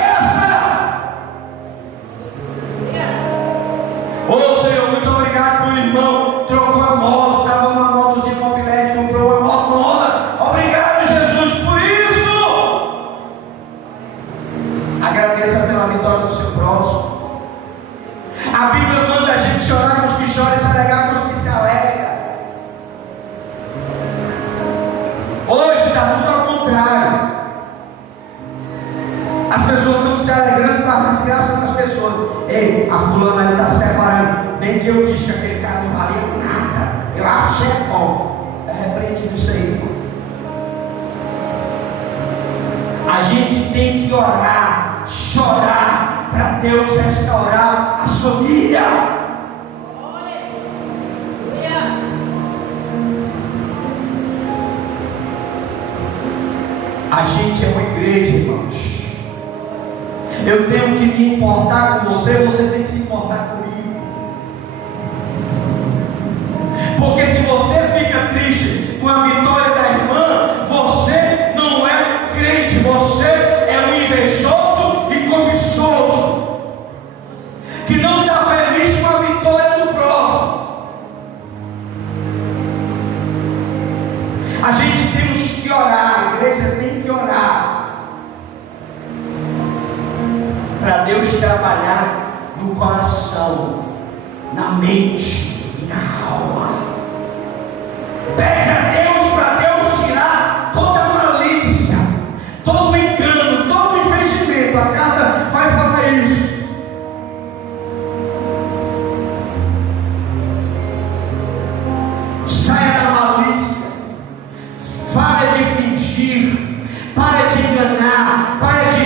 Ô Senhor, muito obrigado que o irmão trocou a moto, estava uma motozinha mobilete, comprou uma moto nova. Obrigado, Jesus, por isso. Agradeça pela vitória do seu próximo. A Bíblia manda a gente chorar com os que choram e se alegrar com os que se alegram. Hoje está tudo ao contrário. As pessoas estão se alegrando com a desgraça das pessoas. Ei, a fulana ali está separando. Nem que eu disse que aquele cara não valia nada. Eu achei bom. É repreendido isso aí, irmão. A gente tem que orar, chorar, para Deus restaurar a família. A gente é uma igreja, irmãos. Eu tenho que me importar com você, você tem que se importar comigo. Porque se você fica triste com a vitória da irmã, você não é crente, você é um invejoso e cobiçoso, que não está feliz com a vitória do próximo. A gente temos que orar, a igreja tem que orar, para Deus trabalhar no coração, na mente e na alma. Pede a Deus para Deus tirar toda a malícia, todo engano, todo investimento. A carta vai falar isso. Saia da malícia, para de fingir, para de enganar, para de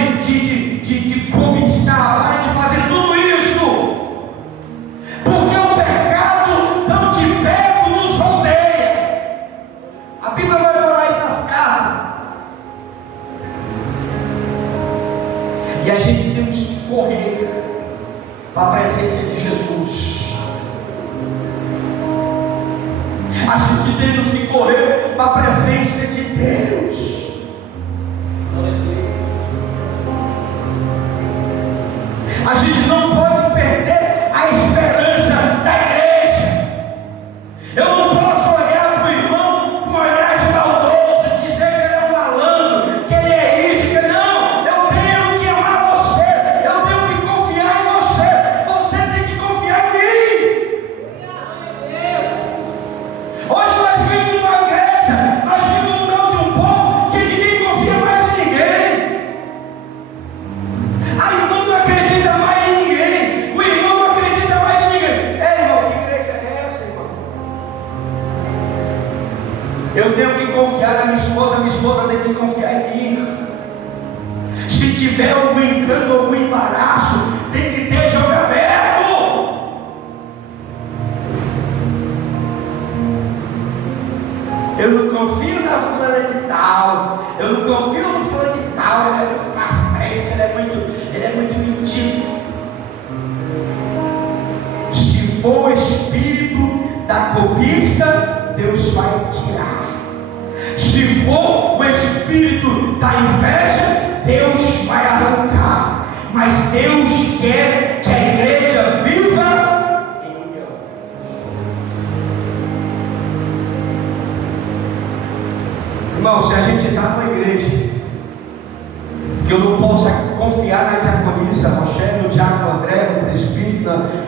cobiçar, para de fazer tudo isso, porque o pecado tão de perto nos rodeia. A Bíblia vai falar isso nas cartas. E a gente temos que correr para a presença de Jesus. A gente temos que correr para a presença de Deus. A gente não pode perder a esperança da igreja. Eu não posso olhar para o irmão com um olhar de maldoso e dizer que ele é um malandro, que ele é isso, que não. Eu tenho que amar você, eu tenho que confiar em você, você tem que confiar em mim. Hoje nós vivemos numa igreja, nós vivemos no meio de um povo que ninguém confia mais em ninguém. A irmã não acredita mais em ninguém, o irmão não acredita mais em ninguém. Ei, irmão, que igreja é essa, irmão? Eu tenho que confiar na minha esposa tem que confiar em mim. Se tiver algum engano, algum embaraço, tem que ter jogo aberto. Eu não confio na fulana de tal, eu não confio no fulano de tal, ele é muito pra frente, ele é muito mentido. Se for o espírito da cobiça, Deus vai tirar. Se for o espírito da inveja, Deus vai arrancar. Mas Deus quer que a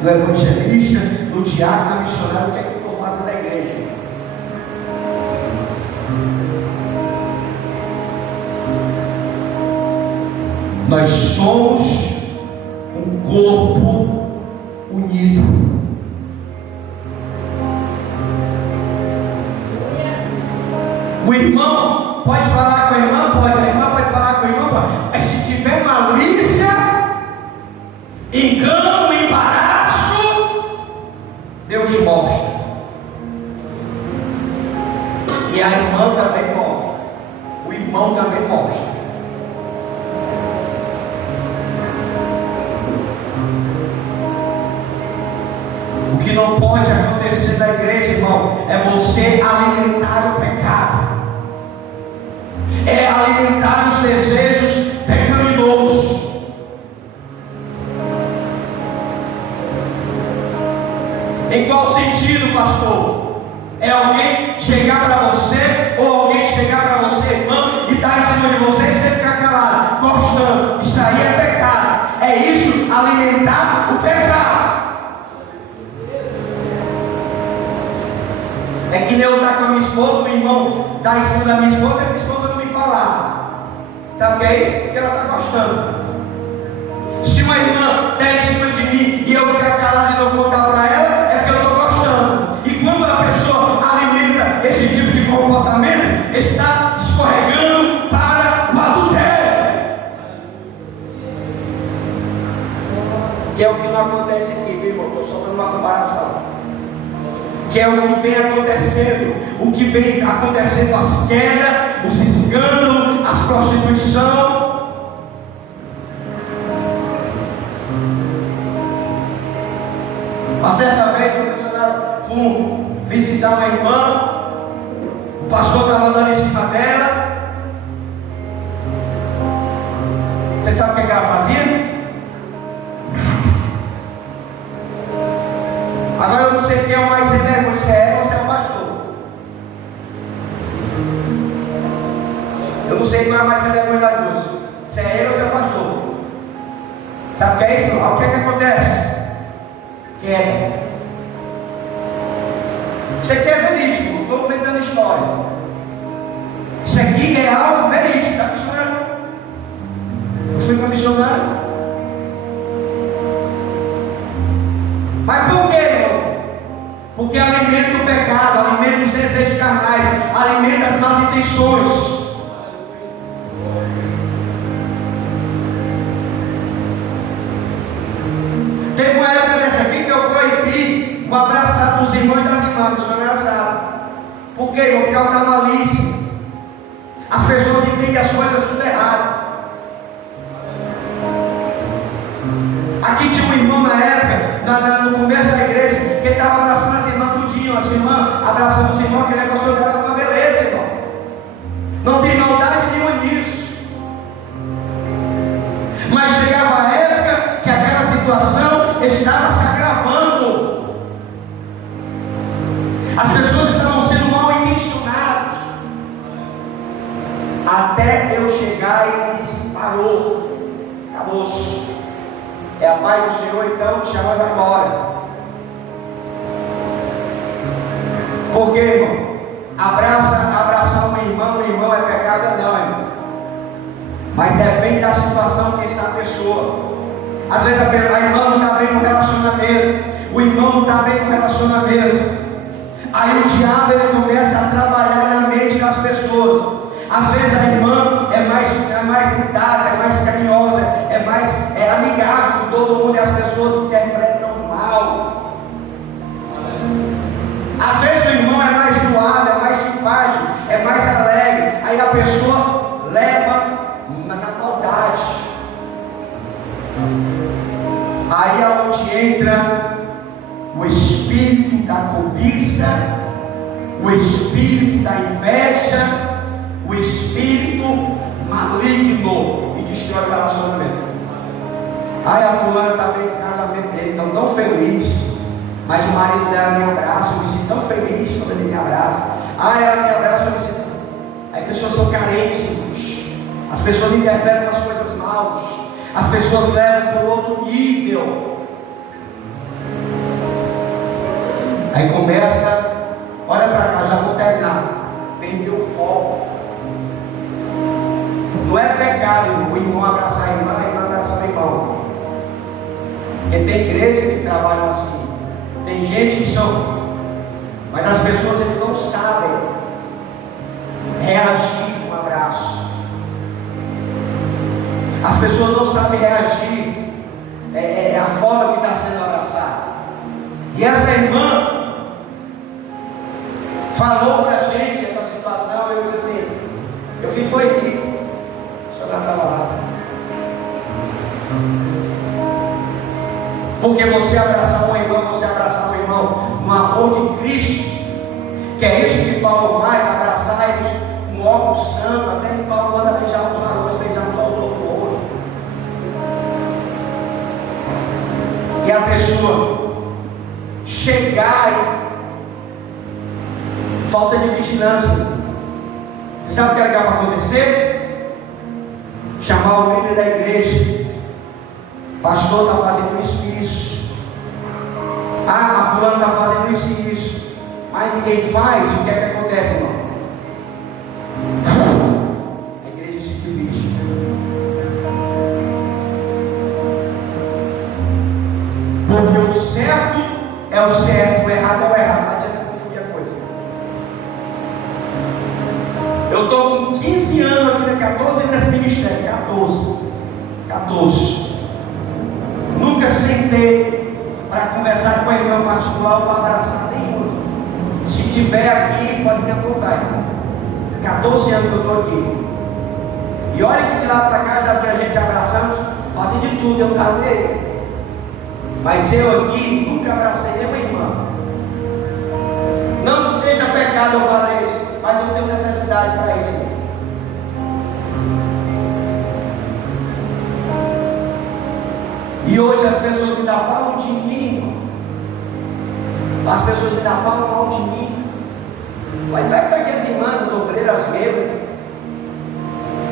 no evangelista, no diácono, no missionário. O que é que eu estou fazendo na igreja? Nós somos um corpo unido. O irmão pode falar com a irmã, pode. A irmã pode falar com a irmã, pode. Mas se tiver malícia, engano, embaraço, Deus mostra. E a irmã também mostra. O irmão também mostra. O que não pode acontecer na igreja, irmão, é você alimentar o pecado, é alimentar os desejos pecaminosos. Em qual sentido, pastor? É alguém chegar para você, ou alguém chegar para você, irmão, e dar em cima de você e você ficar calado, gostando. Isso aí é pecado. É isso, alimentar o pecado. É que nem eu estar com a minha esposa, o irmão está em cima da minha esposa e a minha esposa não me falar. Sabe o que é isso? Porque ela está gostando. Se uma irmã está em cima de mim e eu ficar calado e não contar para ela, é porque eu estou gostando. E quando a pessoa alimenta esse tipo de comportamento, está escorregando para o adultério. Que é o que não acontece aqui, viu, irmão? Estou só dando uma comparação. Que é o que vem acontecendo, o que vem acontecendo, as quedas, os escândalos, as prostituição. Uma certa vez eu fui visitar uma irmã, o pastor estava andando em cima dela. Você sabe o que ela fazia? Agora eu não sei quem é o mais sem vergonha, se é ela ou se é o pastor. Eu não sei quem é o mais sem vergonha da cruz, se é ele ou se é o pastor. Sabe o que é isso? O que é que acontece? Queda. Isso aqui é verídico, não estou inventando história. Isso aqui é algo verídico, tá missionário? Eu fui para missionário. Mas por quê, irmão? Porque alimenta o pecado, alimenta os desejos carnais, alimenta as más intenções. Teve uma época dessa aqui que eu proibi o abraçar dos irmãos e das irmãs, isso é engraçado. Por quê, irmão? Por causa da malícia. As pessoas entendem as coisas tudo errado. Aqui tinha um irmão na época, no começo da igreja, que estava abraçando as irmãs tudinho, as irmãs abraçando os irmãos, que ele negócio dela com a beleza, irmão. Não tem maldade nenhuma nisso. Mas chegava a época que aquela situação estava se agravando. As pessoas estavam sendo mal intencionadas. Até eu chegar e ele disse: parou, acabou-se. É a paz do Senhor, então te chama vai embora. Porque, irmão, abraçar um irmão é pecado, não, irmão. Mas depende da situação que está a pessoa. Às vezes a irmã não está bem no relacionamento, o irmão não está bem no relacionamento. Aí o diabo ele começa a trabalhar na mente das pessoas. Às vezes a irmã é mais cuidada, é mais carinhosa, é amigável com todo mundo e as pessoas interpretam mal. Às vezes o irmão é mais doado, é mais simpático, é mais alegre. Aí a pessoa leva na maldade. Aí é onde entra o espírito da cobiça, o espírito da inveja, o espírito maligno e destrói o relacionamento. Ai, a fulana está bem no casamento dele, estão tão feliz, mas o marido dela me abraça, eu me sinto tão feliz quando ele me abraça. Ai, ela me abraça, eu me sinto. Aí pessoas são carentes, irmãos. As pessoas interpretam as coisas mal, as pessoas levam para outro nível. Aí começa, olha para cá, já vou terminar. Perdeu o foco. Não é pecado o irmão abraçar a irmã abraçar o irmão. Porque tem igreja que trabalham assim. Tem gente que são. Mas as pessoas eles não sabem reagir com um abraço. As pessoas não sabem reagir. É a forma que está sendo abraçada. E essa irmã falou para a gente essa situação. Eu disse assim: eu fiz foi rico. O senhor estava lá. Porque você abraçar um irmão, você abraçar um irmão no amor de Cristo, que é isso que Paulo faz, abraçar eles com óculos santo. Até que Paulo manda beijar os varões, beijar uns aos outros hoje. E a pessoa chegar e falta de vigilância. Você sabe o que era para acontecer? Chamar o líder da igreja. Pastor está fazendo isso e isso. A fulana está fazendo isso e isso. Mas ninguém faz. O que é que acontece, irmão? A igreja se divide. Porque o certo é o certo, o errado é o errado. Não adianta confundir a coisa. Eu estou com 15 anos aqui, 14 anos nesse ministério. 14. Nunca sentei para conversar com a irmã particular ou para abraçar nenhum. Se tiver aqui, pode me apontar, irmão. 14 anos que eu estou aqui. E olha que de lá para cá já vi a gente abraçando, fazendo de tudo, eu estava nele. Mas eu aqui nunca abracei nenhuma irmã. Não que seja pecado eu fazer isso, mas não tenho necessidade para isso. E hoje as pessoas ainda falam de mim. As pessoas ainda falam mal de mim. Vai para aquelas irmãs, as obreiras mesmo.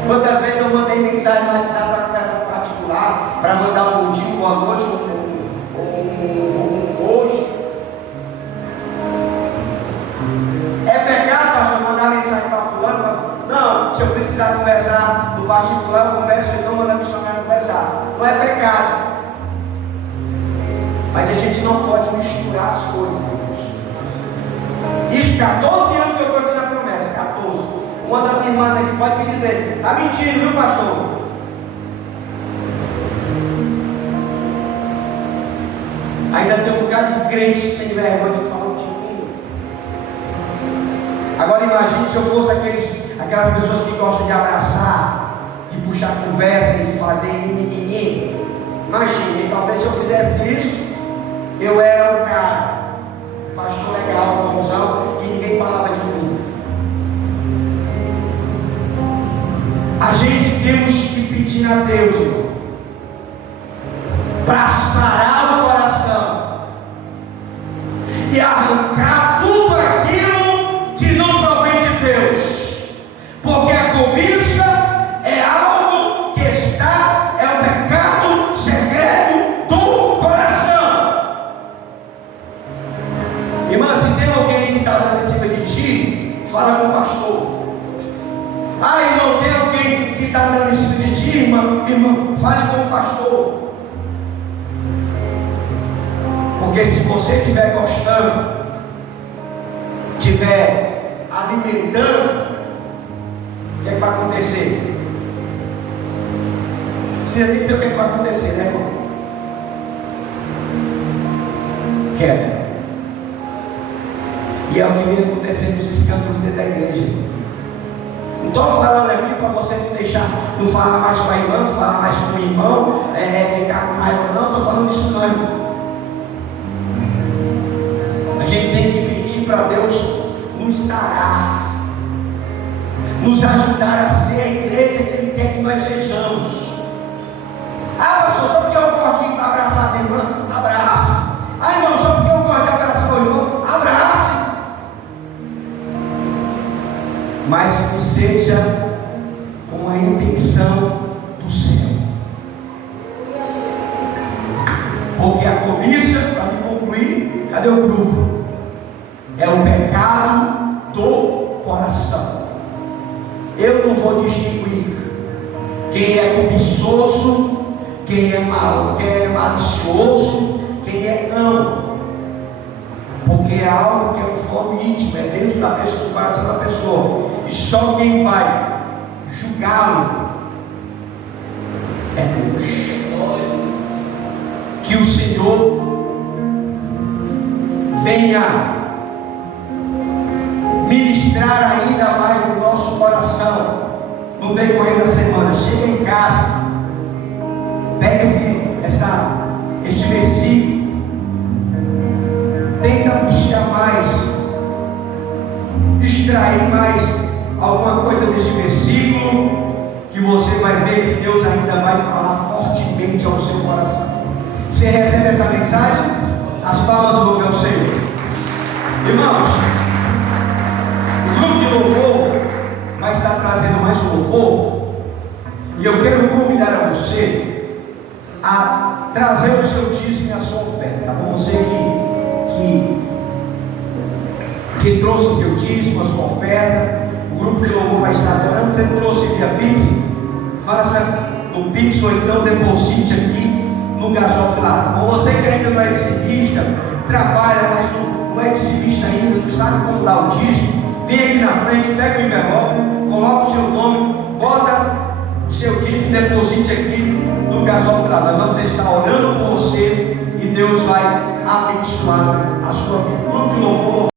Quantas vezes eu mandei mensagem no WhatsApp para conversar particular, para mandar um bom dia, boa noite, hoje. É pecado, pastor, mandar mensagem para fulano, pastor? Não, se eu precisar conversar no particular, eu converso, ele não manda missionário conversar. Não é pecado. Mas a gente não pode misturar as coisas, irmãos. Isso, 14 anos que eu estou aqui na promessa, 14. Uma das irmãs aqui pode me dizer: está mentindo, viu, pastor? Ainda tem um bocado de crente sem vergonha que falam de mim. Agora imagine se eu fosse aquelas pessoas que gostam de abraçar, de puxar conversa, de fazer ninguém. Imagine, talvez se eu fizesse isso, eu era o cara, pastor legal, bonzão, que ninguém falava de mim. A gente temos que pedir a Deus, irmão, para sarar o coração e arrancar tudo aquilo que não provém de Deus, porque a cobiça é algo que é o pecado secreto do coração. Irmã, se tem alguém que está dando em cima de ti, fala com o pastor. Ah, irmão, tem alguém que está dando em cima de ti, irmão, fale com o pastor. Porque se você estiver gostando, estiver alimentando, o que é que vai acontecer? Você tem que dizer o que é que vai acontecer, né, irmão? Queda. E é o que vem acontecendo nos escândalos dentro da igreja. Não estou falando aqui para você não falar mais com a irmã, não falar mais com o irmão, ficar com raiva, não. Estou falando isso não, irmão. A gente tem que pedir para Deus nos sarar, nos ajudar a ser a igreja que Ele quer que nós sejamos. Ah, pastor, só porque eu gosto de abraçar as irmãs, abraça. Ah, irmão, só porque eu gosto de abraçar o irmão, abraça. Mas que seja com a intenção do céu. Porque a cobiça, para me concluir, cadê o grupo? É o pecado do coração. Eu não vou distinguir quem é cobiçoso, quem é malicioso, quem é não. Porque é algo que é um foro íntimo, é dentro da pessoa, do coração da pessoa. E só quem vai julgá-lo é Deus. Que o Senhor venha ministrar ainda mais no nosso coração no decorrer da semana. Chega em casa, pega este versículo, tenta puxar mais, extrair mais alguma coisa deste versículo, que você vai ver que Deus ainda vai falar fortemente ao seu coração. Você recebe essa mensagem? As palmas do louvor ao Senhor. Irmãos, o grupo de louvor vai estar trazendo mais um louvor, e eu quero convidar a você a trazer o seu dízimo e a sua oferta, tá bom? Você que trouxe seu dízimo, a sua oferta, o grupo de louvor vai estar adorando. Você trouxe via Pix, faça no Pix ou então deposite aqui no gasofilário. Ou você que ainda não é dizimista, trabalha, mas não é dizimista ainda, não sabe como dar o dízimo, vem aqui na frente, pega o envelope, coloca o seu nome, bota o seu dízimo e deposite aqui no gasofilário. Nós vamos estar orando por você e Deus vai abençoar a sua vida. Grupo de louvor.